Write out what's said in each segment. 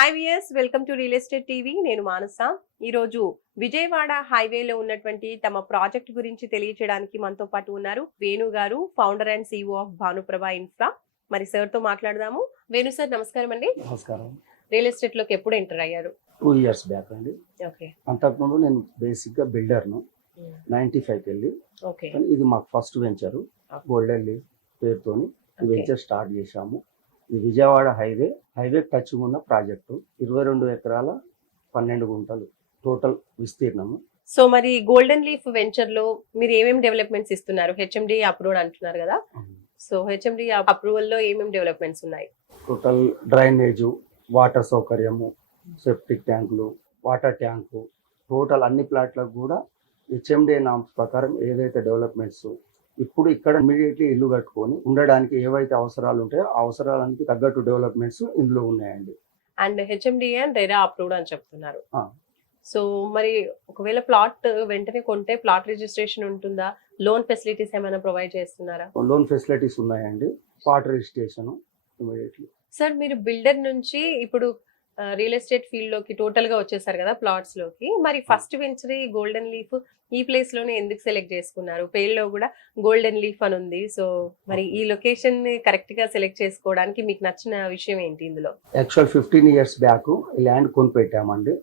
Hi viewers, welcome to real estate TV. నేను మానస. ఈరోజు విజయవాడ హైవేలో ఉన్నటువంటి తమ ప్రాజెక్ట్ గురించి తెలియచేయడానికి మనతో పాటు ఉన్నారు Venu garu, founder and CEO of Bhanuprabha infra. మరి సార్ తో మాట్లాడదాము. వేణు సార్, నమస్కారం అండి. నమస్కారం. రియల్ ఎస్టేట్ లోకి ఎప్పుడు ఎంటర్ అయ్యారు? 2 years బ్యాక్ అండి. ఓకే. అంతకుముందు నేను బేసిక్ గా బిల్డర్ను 95కి వెళ్ళి, ఓకే. కానీ ఇది మాకు ఫస్ట్ వెంచర్ గోల్డెన్ లీఫ్ పేరుతోని ఈ వెంచర్ స్టార్ట్ చేశాము. ఇది విజయవాడ హైవే టచ్ ఉన్న ప్రాజెక్టు. 22 ఎకరాల 12 గుంటలు టోటల్ విస్తీర్ణము. సో మరి గోల్డెన్ లీఫ్ వెంచర్ లో మీరు ఏమేమి డెవలప్మెంట్స్ ఇస్తున్నారు? హెచ్ఎండి అప్రూవ్డ్ అంటున్నారు కదా, సో హెచ్ఎండి అప్రూవల్ లో ఏమేమి డెవలప్మెంట్స్ ఉన్నాయి? టోటల్ డ్రైనేజ్, వాటర్ సౌకర్యము, సెప్టిక్ ట్యాంకులు, వాటర్ ట్యాంకు, టోటల్ అన్ని ప్లాట్లకు కూడా హెచ్ఎండి నామ్స్ ప్రకారం ఏదైతే డెవలప్మెంట్స్ ఇప్పుడు ఇక్కడ ఇమీడియట్లీ ఇల్లు కట్టుకొని ఉండడానికి ఏవైతే అవసరాలు ఉంటాయో ఆ అవసరాలకి తగ్గట్టు డెవలప్మెంట్స్ ఇందులో ఉన్నాయండి. And HMD and RERA approved అని చెప్తున్నారు. సో మరి ఒకవేళ ప్లాట్ వెంటనే కొంటే ప్లాట్ రిజిస్ట్రేషన్ ఉంటుందా? లోన్ ఫెసిలిటీస్ ఏమైనా ప్రొవైడ్ చేస్తున్నారా? లోన్ ఫెసిలిటీస్ ఉన్నాయండి. Plot registration immediately. సార్, మీరు బిల్డర్ నుంచి ఇప్పుడు రియల్ ఎస్టేట్ ఫీల్డ్ లోకి టోటల్ గా వచ్చేసారు కదా, ప్లాట్స్ లోకి. మరి ఫస్ట్ వెంచర్ గోల్డెన్ లీఫ్ ఈ ప్లేస్ లోనే ఎందుకు సెలెక్ట్ చేసుకున్నారు? పేరులో కూడా గోల్డెన్ లీఫ్ అని ఉంది. సో మరి ఈ లొకేషన్ ని కరెక్ట్ గా సెలెక్ట్ చేసుకోవడానికి మీకు నచ్చిన విషయం ఏంటి ఇందులో? యాక్చువల్ 15 years బ్యాక్ ఈ ల్యాండ్ కొని పెట్టామండి.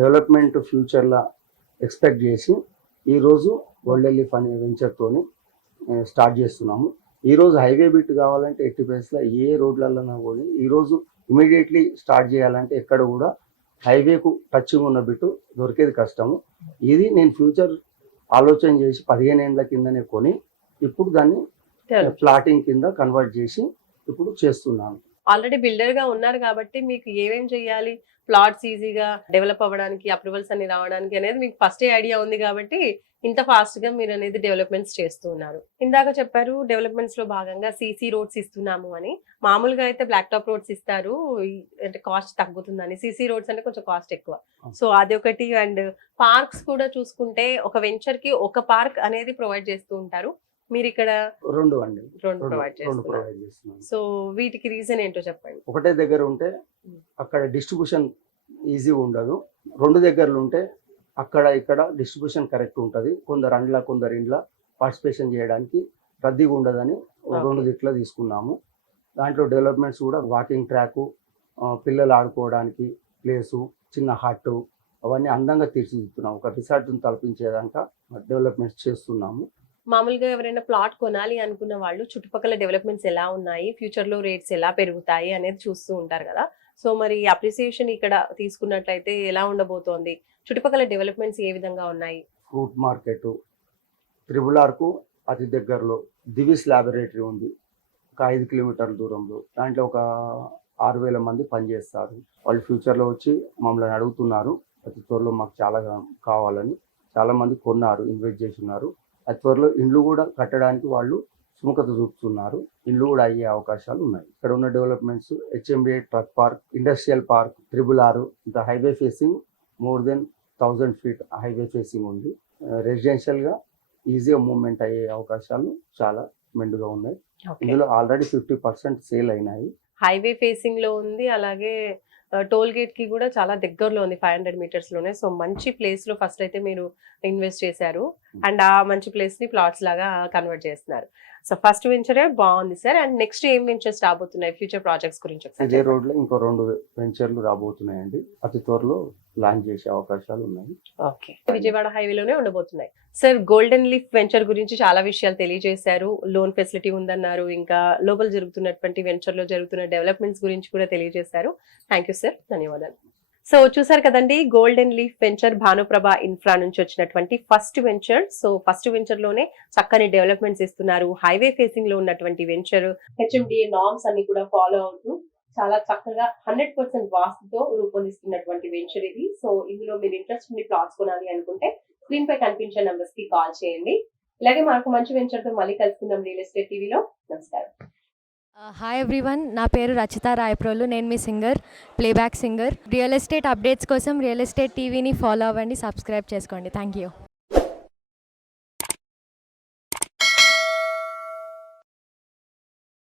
డెవలప్మెంట్ ఫ్యూచర్ లా ఎక్స్పెక్ట్ చేసి ఈ రోజు గోల్డెన్ లీఫ్ అనే వెంచర్ తోని స్టార్ట్ చేస్తున్నాము. ఈ రోజు హైవే బిట్ కావాలంటే ఎట్టి ప్లేస్ లో ఏ రోడ్లలో పోయి ఈ రోజు ఇమీడియట్లీ స్టార్ట్ చేయాలంటే ఎక్కడ కూడా హైవేకు టచ్ ఉన్న బిట్టు దొరికేది కష్టము. ఇది నేను ఫ్యూచర్ ఆలోచన చేసి 15 ఏళ్ల కిందనే కొని ఇప్పుడు దాన్ని ప్లాటింగ్ కింద కన్వర్ట్ చేసి ఇప్పుడు చేస్తున్నాను. ఆల్రెడీ బిల్డర్ గా ఉన్నారు కాబట్టి మీకు ఏమేం చేయాలి, ప్లాట్స్ ఈజీగా డెవలప్ అవ్వడానికి, అప్రూవల్స్ అన్ని రావడానికి అనేది మీకు ఫస్ట్ ఐడియా ఉంది కాబట్టి ఇంత ఫాస్ట్ గా మీరు అనేది డెవలప్మెంట్స్ చేస్తూ ఉన్నారు. ఇందాక చెప్పారు డెవలప్మెంట్స్ లో భాగంగా సీసీ రోడ్స్ ఇస్తున్నాము అని. మామూలుగా అయితే బ్లాక్ టాప్ రోడ్స్ ఇస్తారు, అంటే కాస్ట్ తగ్గుతుందని. సీసీ రోడ్స్ అంటే కొంచెం కాస్ట్ ఎక్కువ. సో అది ఒకటి. అండ్ పార్క్స్ కూడా చూసుకుంటే ఒక వెంచర్ కి ఒక పార్క్ అనేది ప్రొవైడ్ చేస్తూ ఉంటారు. మీరు ఇక్కడ రెండు ప్రొవైడ్ చేస్తున్నారు. సో వీటికి రీజన్ ఏంటో చెప్పండి. ఒకటే దగ్గర ఉంటే అక్కడ డిస్ట్రిబ్యూషన్ ఈజీ ఉండదు. 2 దగ్గరలు ఉంటే అక్కడ ఇక్కడ డిస్ట్రిబ్యూషన్ కరెక్ట్ ఉంటుంది. కొందరు ఇండ్ల పార్టిసిపేషన్ చేయడానికి రద్దీగా ఉండదని 2 దిట్ల తీసుకున్నాము. దాంట్లో డెవలప్మెంట్స్ కూడా వాకింగ్ ట్రాక్, పిల్లలు ఆడుకోవడానికి ప్లేసు, చిన్న హట్, అవన్నీ అందంగా తీర్చిదిద్దుతున్నాము. ఒక రిసార్ట్ని తలపించేదాకా డెవలప్మెంట్స్ చేస్తున్నాము. మామూలుగా ఎవరైనా ప్లాట్ కొనాలి అనుకున్న వాళ్ళు చుట్టుపక్కల డెవలప్మెంట్స్ ఎలా ఉన్నాయి, ఫ్యూచర్ లో రేట్స్ ఎలా పెరుగుతాయి అనేది చూస్తూ ఉంటారు కదా. సో మరి అప్రిసియేషన్ ఇక్కడ తీసుకున్నట్లయితే ఎలా ఉండబోతోంది? చుట్టుపక్కల డెవలప్మెంట్స్ ఏ విధంగా ఉన్నాయి? ఫ్రూట్ మార్కెట్, RRR కు అతి దగ్గరలో దివిస్ ల్యాబొరేటరీ ఉంది, ఒక 5 కిలోమీటర్ల దూరంలో. దాంట్లో ఒక 6,000 మంది పనిచేస్తారు. వాళ్ళు ఫ్యూచర్లో వచ్చి మమ్మల్ని అడుగుతున్నారు, అతి త్వరలో మాకు చాలా కావాలని. చాలా మంది కొన్నారు, ఇన్వెస్ట్ చేస్తున్నారు. అతి త్వరలో ఇండ్లు కూడా కట్టడానికి వాళ్ళు సుముఖత చూపుతున్నారు. ఇండ్లు కూడా అయ్యే అవకాశాలు ఉన్నాయి. ఇక్కడ ఉన్న developments HMDA truck park, industrial park, RRR, ఇంత highway facing more than 1000 feet highway facing ఉంది. రెసిడెన్షియల్ గా ఈజీగా మూవ్మెంట్ అయ్యే అవకాశాలు చాలా మెండుగా ఉన్నాయి. ఇందులో ఆల్రెడీ 50% సేల్ అయినాయి. హైవే ఫేసింగ్ లో ఉంది, అలాగే టోల్ గేట్ కి కూడా చాలా దగ్గరలో ఉంది, 500 meters లోనే. సో మంచి ప్లేస్ లో ఫస్ట్ అయితే మీరు ఇన్వెస్ట్ చేశారు అండ్ ఆ మంచి ప్లేస్ ని ప్లాట్స్ లాగా కన్వర్ట్ చేస్తున్నారు. సో ఫస్ట్ వెంచరే బాగుంది సార్. అండ్ నెక్స్ట్ ఏం వెంచర్స్ రాబోతున్నాయి, ఫ్యూచర్ ప్రాజెక్ట్స్ గురించి? ఇదే రోడ్ లో ఇంకో 2 వెంచర్లు రాబోతున్నాయండి. అతి త్వరలో లాంచ్ చేసే అవకాశాలు ఉన్నాయి. ఓకే. విజయవాడ హైవేలోనే ఉండబోతున్నాయి. సార్, గోల్డెన్ లీఫ్ వెంచర్ గురించి చాలా విషయాలు తెలియజేశారు. లోన్ ఫెసిలిటీ ఉందన్నారు, ఇంకా లోపల జరుగుతున్నటువంటి వెంచర్ లో జరుగుతున్న డెవలప్మెంట్స్ గురించి కూడా తెలియజేశారు. థ్యాంక్ యూ సార్, ధన్యవాదాలు. సో చూసారు కదండి, గోల్డెన్ లీఫ్ వెంచర్ భానుప్రభ ఇన్ఫ్రా నుంచి వచ్చినటువంటి first venture. So first venture లోనే చక్కని డెవలప్మెంట్స్ ఇస్తున్నారు. హైవే ఫేసింగ్ లో ఉన్నటువంటి వెంచర్, HMDA నార్మ్స్ అన్ని కూడా ఫాలో అవుతూ చాలా చక్కగా 100% వాస్తుతో రూపొందిస్తున్నటువంటి వెంచర్ ఇది. సో ఇందులో మీరు ఇంట్రెస్ట్ ఉండి ప్లాట్స్ కొనాలి అనుకుంటే స్క్రీన్ పై కనిపించే నంబర్స్ కి కాల్ చేయండి. ఇలాగే మనకు మంచి వెంచర్ తో మళ్ళీ కలుసుకుందాం రియల్ ఎస్టేట్ టీవీలో. నమస్కారం. హాయ్ ఎవ్రీవన్, నా పేరు రచిత రాయప్రోలు. నేను మీ singer, playback singer. Real estate updates కోసం రియల్ ఎస్టేట్ టీవీని ఫాలో అవ్వండి, సబ్స్క్రైబ్ చేసుకోండి. Thank you.